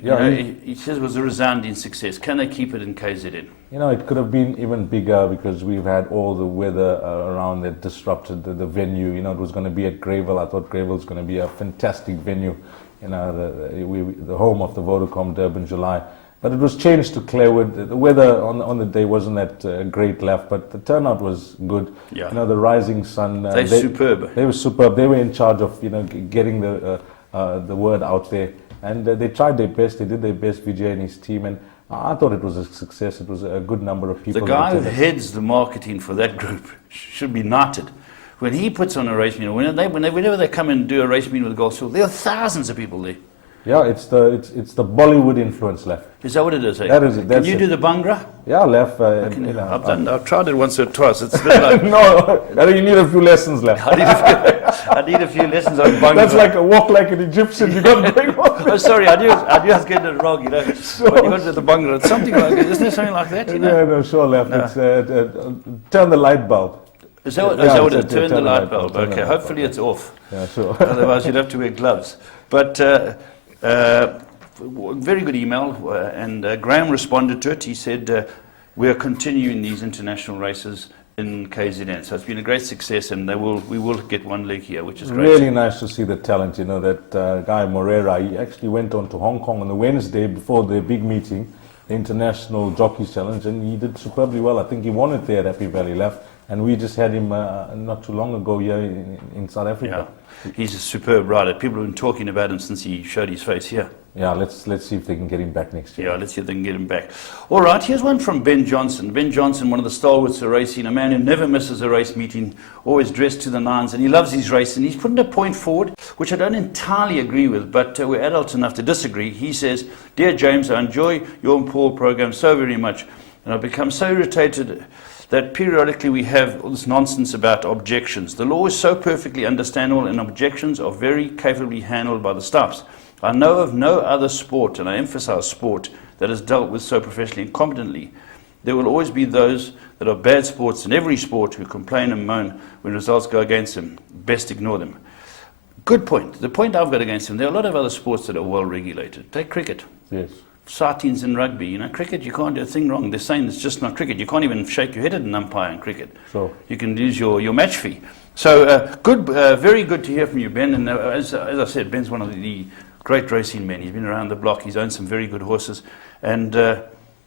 he says it was a resounding success. Can they keep it in KZN? It could have been even bigger because we've had all the weather around that disrupted the venue. It was going to be at Greyville. I thought Greyville was going to be a fantastic venue, the home of the Vodacom Durban July. But it was changed to Clarewood. The weather on the day wasn't that great left, but the turnout was good. Yeah. The rising sun. They're superb. They were superb. They were in charge of getting the word out there, and they tried their best. They did their best, Vijay and his team, and I thought it was a success. It was a good number of people. The guy who heads the marketing for that group should be knighted. When he puts on a race meeting, whenever they come and do a race meeting with the Gold Seal, there are thousands of people there. Yeah, it's the Bollywood influence, Lef. Is that what it is? Eh? That is it. Can you do the Bhangra? Yeah, Lef. I've tried it once or twice. It's a bit like no, you need a few lessons, Lef. I need a few lessons on Bhangra. That's like a walk like an Egyptian. You got going on. Oh, sorry, I knew I was getting it wrong. So, when you got to the Bhangra, it's something like it. Isn't there something like that? Yeah, no, sure, Lef. No. It's turn the light bulb. Is that what it is? Turn the light bulb. Okay, hopefully it's off. Yeah, sure. Otherwise, you'd have to wear gloves. But very good email, and Graham responded to it. He said, we are continuing these international races in KZN. So it's been a great success, and we will get one leg here, which is great. Really nice to see the talent. That guy Moreira, he actually went on to Hong Kong on the Wednesday before the big meeting, the International Jockeys Challenge, and he did superbly well. I think he won it there at Happy Valley Left, and we just had him not too long ago here in South Africa. Yeah. He's a superb rider. People have been talking about him since he showed his face here. Yeah, let's see if they can get him back next year. Yeah, let's see if they can get him back. All right, here's one from Ben Johnson. Ben Johnson, one of the stalwarts of racing, a man who never misses a race meeting, always dressed to the nines, and he loves his race. And he's putting a point forward, which I don't entirely agree with, but we're adults enough to disagree. He says, "Dear James, I enjoy your and Paul program so very much, and I've become so irritated that periodically we have all this nonsense about objections. The law is so perfectly understandable, and objections are very capably handled by the staffs. I know of no other sport, and I emphasize sport, that is dealt with so professionally and competently. There will always be those that are bad sports in every sport who complain and moan when results go against them. Best ignore them." Good point. The point I've got against them, there are a lot of other sports that are well regulated. Take cricket. Yes. Sightings in rugby. Cricket, you can't do a thing wrong. They're saying it's just not cricket. You can't even shake your head at an umpire in cricket. Sure. You can lose your match fee. So good, very good to hear from you, Ben. And as I said, Ben's one of the great racing men. He's been around the block. He's owned some very good horses. And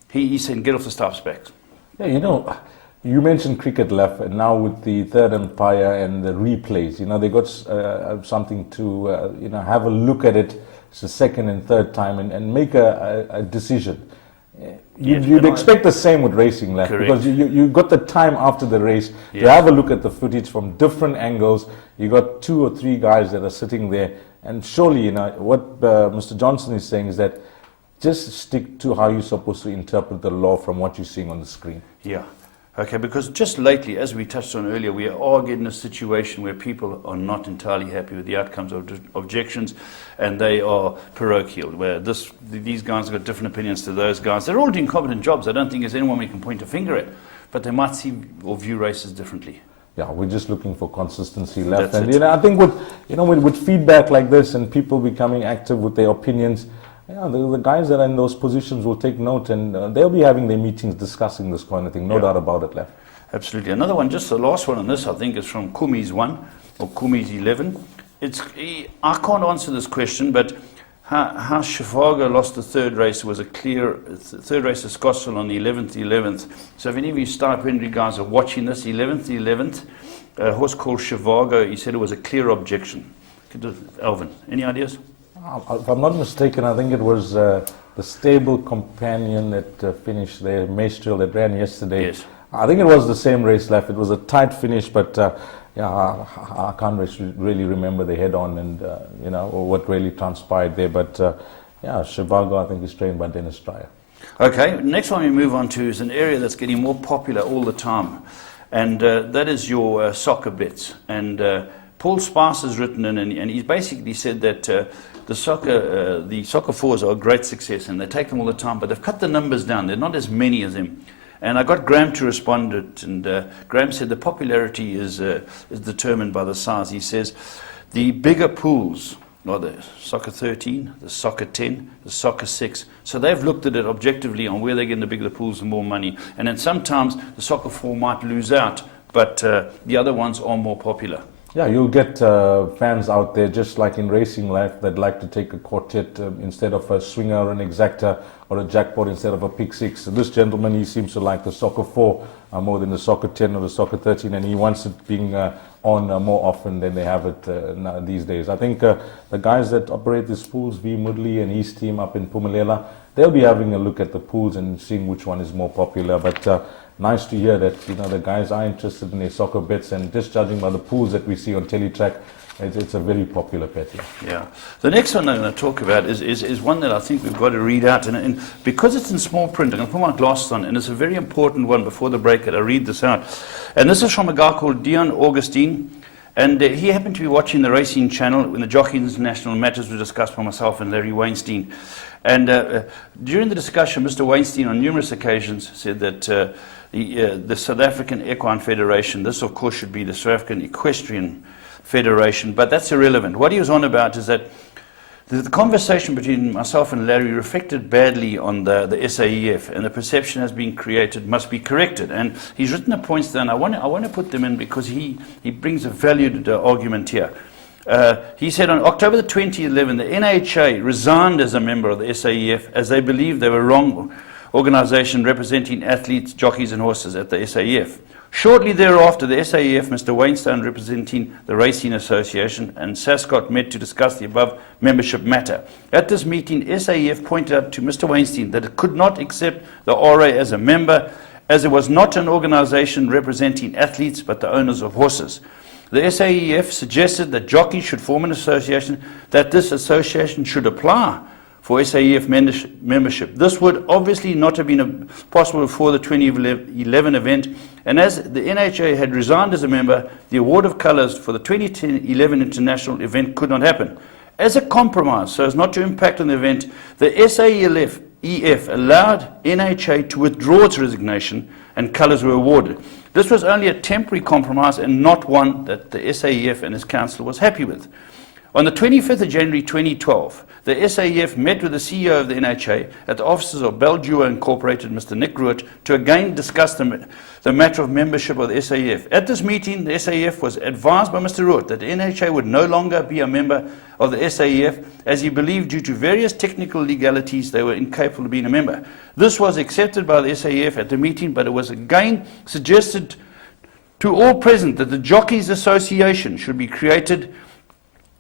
he said, get off the staff's backs. Yeah, you mentioned cricket, Left, and now with the third umpire and the replays, they got something to, have a look at it. It's the second and third time and make a decision. You'd expect the same with racing, Left, because you got the time after the race to have a look at the footage from different angles. You got 2 or 3 guys that are sitting there, and surely, what Mr. Johnson is saying is that just stick to how you're supposed to interpret the law from what you're seeing on the screen. Yeah. Okay, because just lately, as we touched on earlier, we are getting a situation where people are not entirely happy with the outcomes of objections, and they are parochial, where these guys have got different opinions to those guys. They're all doing competent jobs. I don't think there's anyone we can point a finger at, but they might see or view races differently. yeah, we're just looking for consistency left. That's And it. you know, I think with feedback like this and people becoming active with their opinions, yeah, the guys that are in those positions will take note, and they'll be having their meetings discussing this kind of thing. No doubt about it, left. Absolutely. Another one, just the last one on this, I think, is from Kumi's 1 or Kumi's 11. I can't answer this question, but how Shivago lost the third race was a clear third race of Scottsville on the 11th. So if any of you stipendary guys are watching this, 11th, a horse called Shivago, he said it was a clear objection. Alvin, any ideas? If I'm not mistaken, I think it was the stable companion that finished there, Maestriel, that ran yesterday. Yes. I think it was the same race left. It was a tight finish, but yeah, I can't really remember the head-on and you know, or what really transpired there. But yeah, Shivago, I think, is trained by Dennis Dreyer. Okay, next one we move on to is an area that's getting more popular all the time, and that is your soccer bets. And Paul Spice has written in, and he's basically said that the soccer fours are a great success, and they take them all the time, but they've cut the numbers down. There are not as many of them. And I got Graham to respond to it, and Graham said the popularity is determined by the size. He says the bigger pools are the soccer 13, the soccer 10, the soccer 6. So they've looked at it objectively on where they're getting the bigger pools and more money. And then sometimes the soccer 4 might lose out, but the other ones are more popular. Yeah, you'll get fans out there, just like in racing life, that like to take a quartet instead of a swinger or an exacta, or a jackpot instead of a pick 6. So this gentleman, he seems to like the soccer 4 more than the soccer 10 or the soccer 13, and he wants it being on more often than they have it these days. I think the guys that operate these pools, V. Moodley and his team up in Pumalela, they'll be having a look at the pools and seeing which one is more popular. But nice to hear that, you know, the guys are interested in their soccer bets, and just judging by the pools that we see on Teletrack, it's a very popular bet. Yeah. The next one I'm going to talk about is one that I think we've got to read out, and because it's in small print, I'm going to put my glasses on, and it's a very important one before the break that I read this out. And this is from a guy called Dion Augustine, and he happened to be watching the Racing Channel when the Jockey International matters were discussed by myself and Larry Weinstein. And during the discussion, Mr. Weinstein on numerous occasions said that the South African Equine Federation, this of course should be the South African Equestrian Federation, but that's irrelevant. What he was on about is that the conversation between myself and Larry reflected badly on the SAEF, and the perception has been created must be corrected. And he's written the points down. I want to put them in because he brings a valued argument here. He said on October the 2011, the NHA resigned as a member of the SAEF as they believed they were wrong organisation representing athletes, jockeys and horses at the SAEF. Shortly thereafter, the SAEF, Mr. Weinstein representing the Racing Association, and SASCOT met to discuss the above membership matter. At this meeting, SAEF pointed out to Mr. Weinstein that it could not accept the RA as a member, as it was not an organisation representing athletes but the owners of horses. The SAEF suggested that jockeys should form an association, that this association should apply for SAEF membership. This would obviously not have been possible before the 2011 event, and as the NHA had resigned as a member, the award of colours for the 2011 international event could not happen. As a compromise, so as not to impact on the event, the SAEF allowed NHA to withdraw its resignation and colours were awarded. This was only a temporary compromise and not one that the SAEF and its council was happy with. On the 25th of January 2012, the SAEF met with the CEO of the NHA at the offices of Bell Duo Incorporated, Mr. Nick Ruitt, to again discuss the matter of membership of the SAEF. At this meeting, the SAEF was advised by Mr. Ruitt that the NHA would no longer be a member of the SAEF, as he believed due to various technical legalities they were incapable of being a member. This was accepted by the SAEF at the meeting, but it was again suggested to all present that the Jockeys Association should be created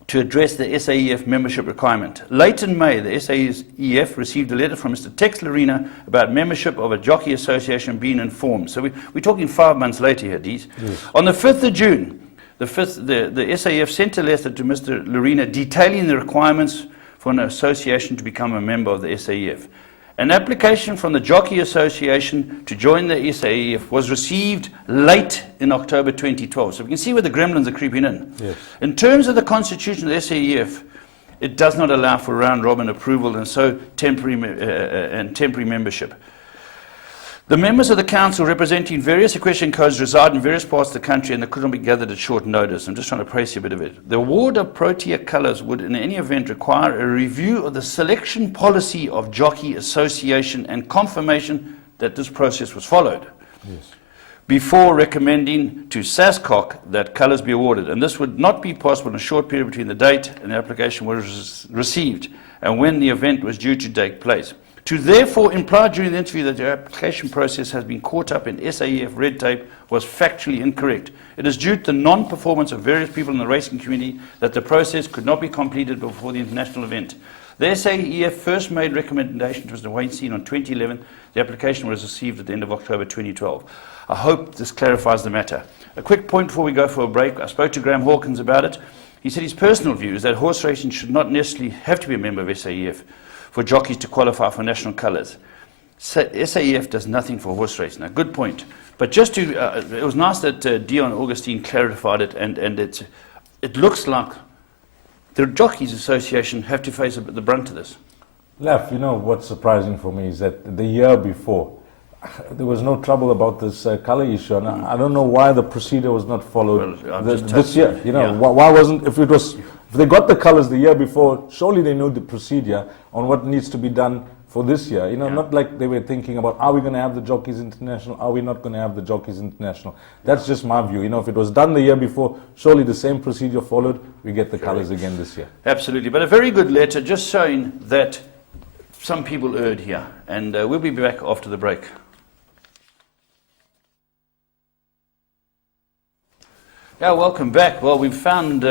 to address the SAEF membership requirement. Late in May, the SAEF received a letter from Mr. Tex Lorena about membership of a jockey association being informed. So we're talking 5 months later here, Dees. Yes. On the 5th of June, the SAEF sent a letter to Mr. Lorena detailing the requirements for an association to become a member of the SAEF. An application from the Jockey Association to join the SAEF was received late in October 2012. So we can see where the gremlins are creeping in. Yes. In terms of the constitution of the SAEF, it does not allow for round-robin approval and so temporary membership. The members of the council representing various equestrian codes reside in various parts of the country and they could not be gathered at short notice. I'm just trying to praise you a bit of it. The award of Protea colours would in any event require a review of the selection policy of Jockey Association and confirmation that this process was followed. Yes. Before recommending to SASCOC that colours be awarded. And this would not be possible in a short period between the date and the application was received and when the event was due to take place. To therefore imply during the interview that the application process has been caught up in SAEF red tape was factually incorrect. It is due to the non-performance of various people in the racing community that the process could not be completed before the international event. The SAEF first made recommendation to Mr. Weinstein on 2011. The application was received at the end of October 2012. I hope this clarifies the matter. A quick point before we go for a break. I spoke to Graham Hawkins about it. He said his personal view is that horse racing should not necessarily have to be a member of SAEF for jockeys to qualify for national colours. SAEF does nothing for horse racing. A good point. But just to, it was nice that Dion Augustine clarified it, and it looks like the Jockeys Association have to face the brunt of this. Lef, you know what's surprising for me is that the year before, there was no trouble about this colour issue, and I don't know why the procedure was not followed this year. You know, why wasn't, if they got the colours the year before, surely they knew the procedure on what needs to be done for this year. You know, not like they were thinking about, are we going to have the Jockeys International, are we not going to have the Jockeys International? That's just my view. You know, if it was done the year before, surely the same procedure followed, we get the colours again this year. Absolutely, but a very good letter just showing that some people erred here, and we'll be back after the break. Yeah, welcome back. Well, we've found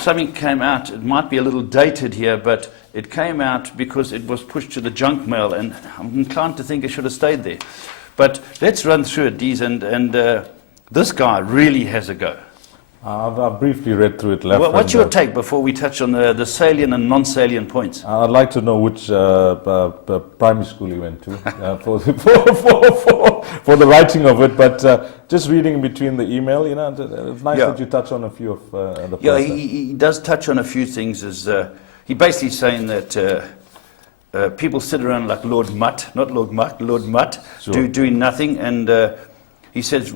something came out. It might be a little dated here, but it came out because it was pushed to the junk mail, and I'm inclined to think it should have stayed there. But let's run through it, Dees, and this guy really has a go. I've briefly read through it. What's your take before we touch on the salient and non-salient points? I'd like to know which primary school you went to for the writing of it, but just reading between the email, you know, it's nice that you touch on a few of the points. Yeah, he does touch on a few things. He basically saying that people sit around like Lord Mutt, not Lord Mutt, Lord Mutt, doing nothing, and he says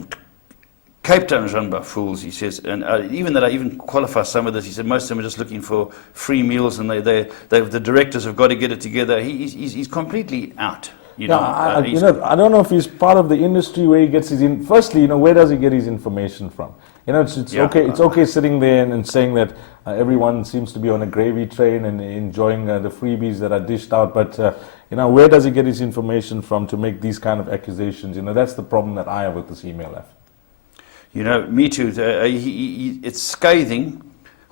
Cape Town is run by fools, he says, and even that I even qualify some of this, he said most of them are just looking for free meals, and the directors have got to get it together. He's completely out. You know, I don't know if he's part of the industry where he gets his firstly, you know, where does he get his information from? You know, it's okay sitting there and saying that everyone seems to be on a gravy train and enjoying the freebies that are dished out, but you know, where does he get his information from to make these kind of accusations? You know, that's the problem that I have with this email. You know, me too. It's scathing.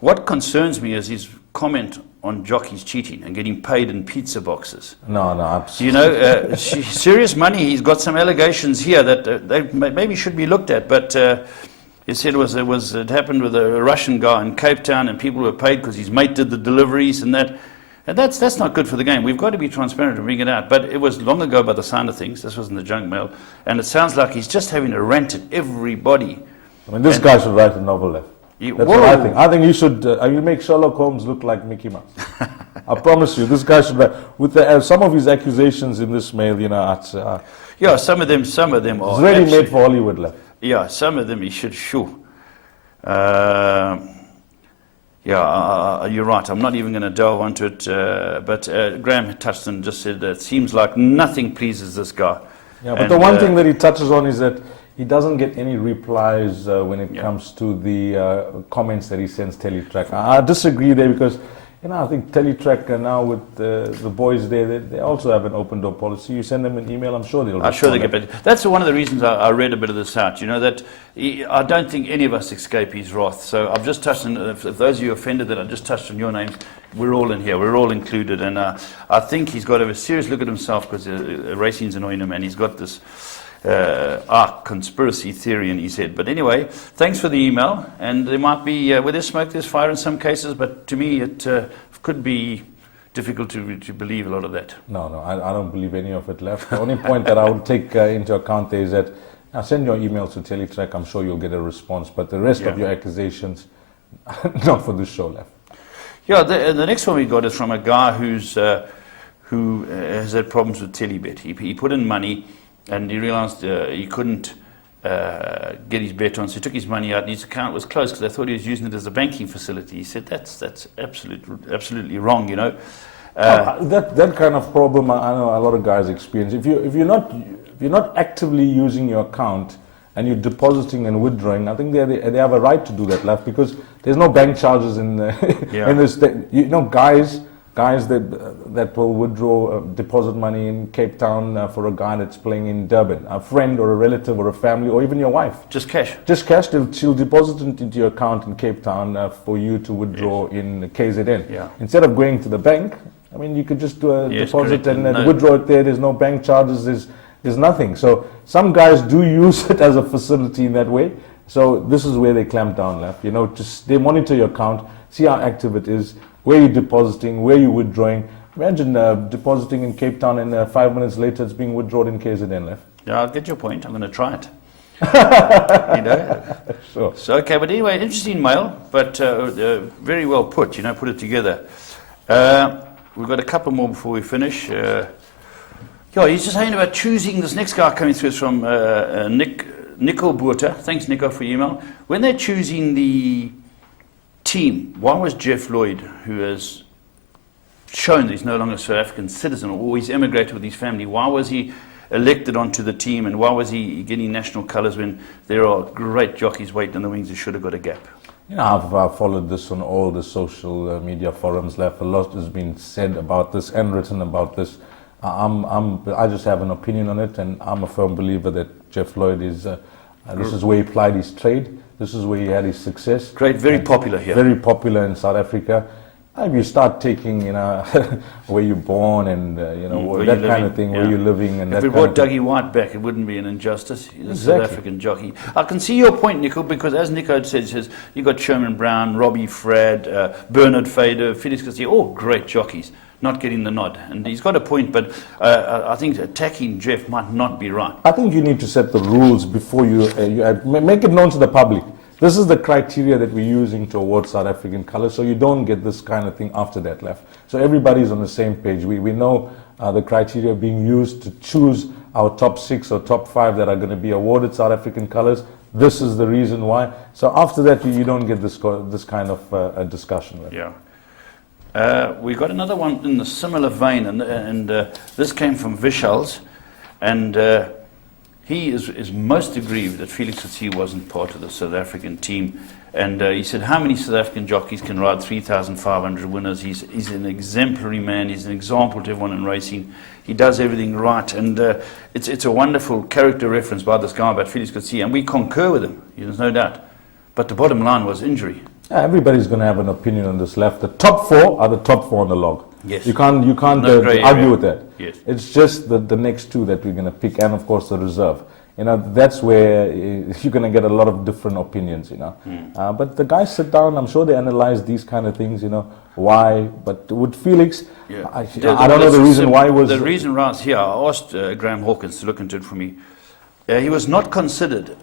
What concerns me is his comment on jockeys cheating and getting paid in pizza boxes. No, absolutely. You know, serious money. He's got some allegations here that they maybe should be looked at. But he said it happened with a Russian guy in Cape Town, and people were paid because his mate did the deliveries and that. And that's not good for the game. We've got to be transparent and bring it out. But it was long ago by the sound of things. This was in the junk mail. And it sounds like he's just having a rant at everybody. I mean, this guy should write a novel. That's what I think. I think you should you make Sherlock Holmes look like Mickey Mouse. I promise you, this guy should write. With some of his accusations in this mail, you know, yeah, some of them are. It's ready made for Hollywood. Yeah, some of them he should sure. Yeah, you're right. I'm not even going to delve onto it. But Graham touched and just said that it seems like nothing pleases this guy. Yeah, but the one thing that he touches on is that he doesn't get any replies when it comes to the comments that he sends Teletrack. I disagree there because, you know, I think Teletrack now with the boys there, they also have an open door policy. You send them an email, I'm sure they'll respond. I'm sure they get better. That's one of the reasons I read a bit of this out. You know, that I don't think any of us escape his wrath. So I've just touched on, if those of you offended that I just touched on your names, we're all in here. We're all included. And I think he's got to have a serious look at himself because racing's annoying him, and he's got this conspiracy theory in his head. But anyway, thanks for the email. And there might be, where there's smoke, there's fire in some cases, but to me it could be difficult to believe a lot of that. No, I don't believe any of it left. The only point that I would take into account there is that send your emails to Teletrack, I'm sure you'll get a response, but the rest of your accusations, not for this show left. Yeah, the next one we got is from a guy who has had problems with Telebet. He put in money, and he realised he couldn't get his bet on, so he took his money out, and his account was closed because they thought he was using it as a banking facility. He said that's absolutely wrong, you know. That kind of problem I know a lot of guys experience. If you're not actively using your account and you're depositing and withdrawing, I think they have a right to do that, left, because there's no bank charges in in this. You know, guys that will withdraw deposit money in Cape Town for a guy that's playing in Durban, a friend or a relative or a family or even your wife. Just cash. Just cash. She'll deposit it into your account in Cape Town for you to withdraw in KZN. Yeah. Instead of going to the bank, I mean, you could just do a deposit correct. and withdraw it there. There's no bank charges. There's nothing. So some guys do use it as a facility in that way. So this is where they clamp down, left. You know, just they monitor your account, see how active it is, where you're depositing, where you're withdrawing. Imagine depositing in Cape Town and 5 minutes later it's being withdrawn in KZN, left. Yeah, I'll get your point. I'm going to try it. You know. Sure. So okay, but anyway, interesting mail, but very well put. You know, put it together. We've got a couple more before we finish. Yeah, he's just saying about choosing. This next guy coming through is from Nico Buerta. Thanks, Nico, for your email. When they're choosing the team, why was Jeff Lloyd, who has shown that he's no longer a South African citizen or he's emigrated with his family, why was he elected onto the team and why was he getting national colours when there are great jockeys waiting in the wings who should have got a gap? You know, I've followed this on all the social media forums. Left, a lot has been said about this and written about this. I just have an opinion on it, and I'm a firm believer that Jeff Lloyd is. This is where he plied his trade. This is where he had his success. Great, very popular here. Very popular in South Africa. If you start taking, you know, where you're born and you know that kind of thing, where you're living, and if that we brought Dougie White back, it wouldn't be an injustice. He's a South African jockey. I can see your point, Nico, because as Nico says you got Sherman Brown, Robbie Frad, Bernard Fader, Felix Garcia, all great jockeys, not getting the nod. And he's got a point, but I think attacking Jeff might not be right. I think you need to set the rules before you make it known to the public. This is the criteria that we're using to award South African colours, so you don't get this kind of thing after that, left. So everybody's on the same page. We know the criteria being used to choose our top 6 or top 5 that are going to be awarded South African colours. This is the reason why. So after that, you don't get this kind of a discussion. Left. Yeah. We got another one in the similar vein, and this came from Vishals, and he is most aggrieved that Felix Coetzee wasn't part of the South African team. And he said, how many South African jockeys can ride 3,500 winners? He's an exemplary man. He's an example to everyone in racing. He does everything right. And it's a wonderful character reference by this guy about Felix Coetzee. And we concur with him, there's no doubt. But the bottom line was injury. Everybody's going to have an opinion on this, left. The top 4 are the top 4 on the log. Yes. You can't No argue with that. Yes. It's just the next 2 that we're going to pick, and of course the reserve. You know, that's where you're going to get a lot of different opinions, you know. But the guys sit down, I'm sure they analyze these kind of things, you know, why. But with Felix, I don't know the reason why it was... The reason right here, I asked Graham Hawkins to look into it for me. He was not considered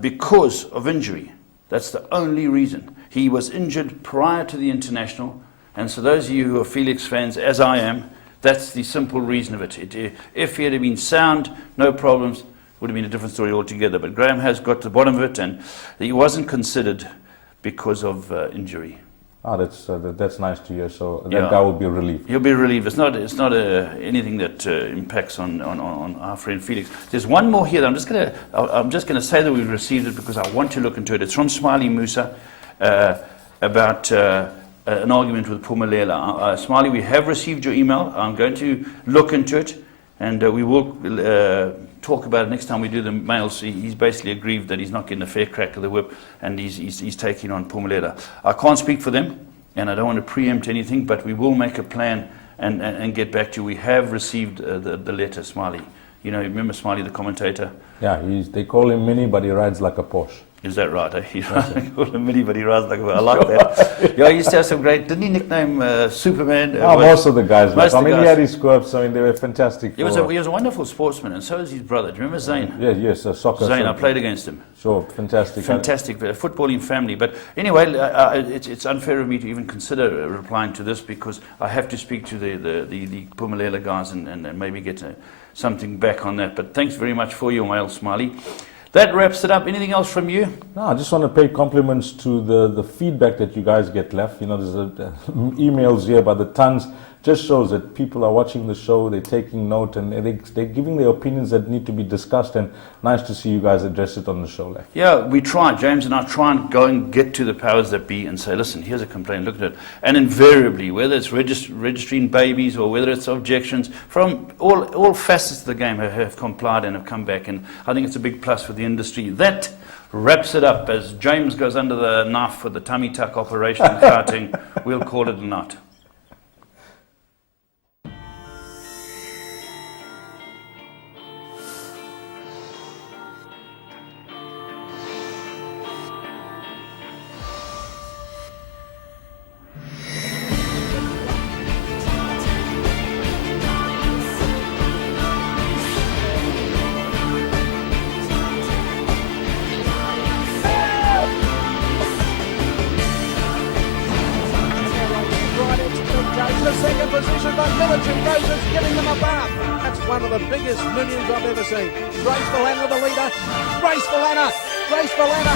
because of injury. That's the only reason. He was injured prior to the international, and so those of you who are Felix fans, as I am, that's the simple reason of it. If he had been sound, no problems, would have been a different story altogether. But Graham has got to the bottom of it, and he wasn't considered because of injury. That's nice to hear. So that guy will be relieved. He'll be relieved. It's not anything that impacts on our friend Felix. There's one more here. That I'm just gonna say that we've received it because I want to look into it. It's from Smiley Musa about an argument with Phumelela. Smiley, we have received your email. I'm going to look into it, and we will talk about it next time we do the mails. He's basically aggrieved that he's not getting a fair crack of the whip, and he's taking on Phumelela. I can't speak for them, and I don't want to preempt anything, but we will make a plan and get back to you. We have received the letter, Smiley. You know, remember Smiley, the commentator? Yeah, they call him Mini, but he rides like a Porsche. Is that right? Eh? He's called him Mini, but he rides like a I like that. Yeah, he used to have some great. Didn't he nickname Superman? Most of the guys. Most I of the mean, he guys. had his quirks. I mean, they were fantastic. He was a wonderful sportsman, and so is his brother. Do you remember Zane? Yes, soccer. Zane, I played against him. Sure, fantastic. Fantastic, footballing family. But anyway, it's unfair of me to even consider replying to this because I have to speak to the Pumalela guys and maybe get something back on that. But thanks very much for your mail, Smiley. That wraps it up. Anything else from you? No, I just want to pay compliments to the feedback that you guys get left. You know, there's emails here by the tons. Just shows that people are watching the show, they're taking note, and they're giving their opinions that need to be discussed. And nice to see you guys address it on the show. Like. Yeah, we try. James and I try and go and get to the powers that be and say, listen, here's a complaint, look at it. And invariably, whether it's registering babies or whether it's objections, from all facets of the game have complied and have come back. And I think it's a big plus for the industry. That wraps it up. As James goes under the knife for the tummy tuck operation in karting, we'll call it a night. The second position by Military Roses, giving them a bath. That's one of the biggest millions I've ever seen. Grace Valana, the leader. Grace Valana. Grace Valana.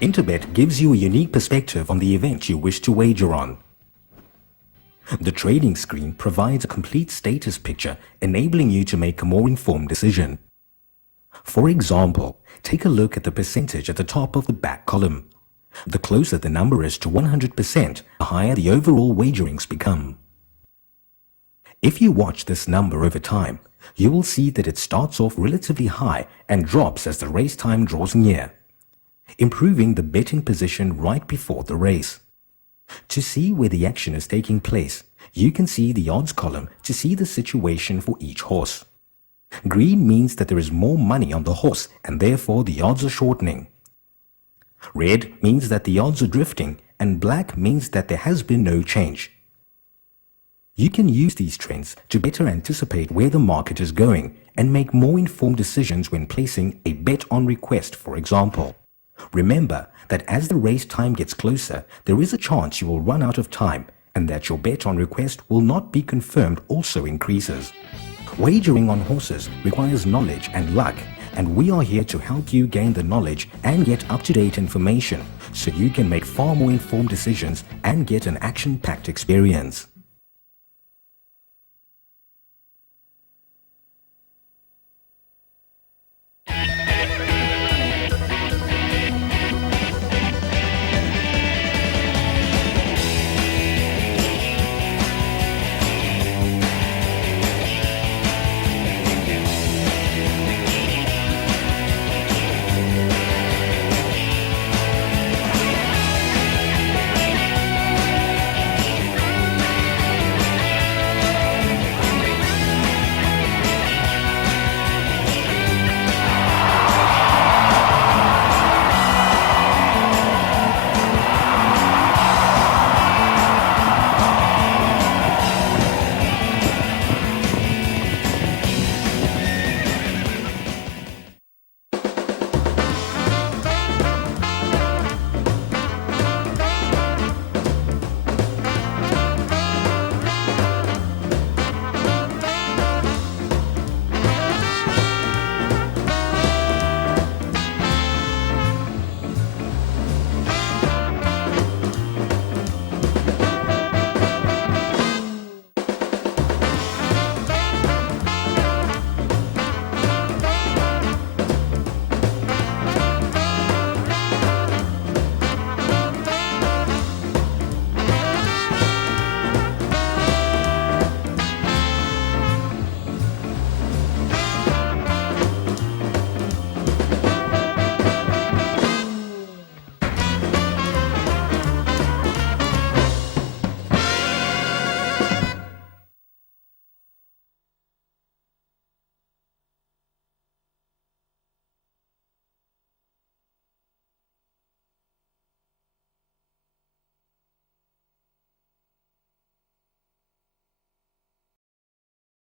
Interbet gives you a unique perspective on the event you wish to wager on. The trading screen provides a complete status picture, enabling you to make a more informed decision. For example, take a look at the percentage at the top of the back column. The closer the number is to 100%, the higher the overall wagerings become. If you watch this number over time, you will see that it starts off relatively high and drops as the race time draws near, improving the betting position right before the race. To see where the action is taking place, you can see the odds column to see the situation for each horse. Green means that there is more money on the horse and therefore the odds are shortening. Red means that the odds are drifting, and black means that there has been no change. You can use these trends to better anticipate where the market is going and make more informed decisions when placing a bet on request, for example. Remember that as the race time gets closer, there is a chance you will run out of time and that your bet on request will not be confirmed also increases. Wagering on horses requires knowledge and luck, and we are here to help you gain the knowledge and get up-to-date information so you can make far more informed decisions and get an action-packed experience.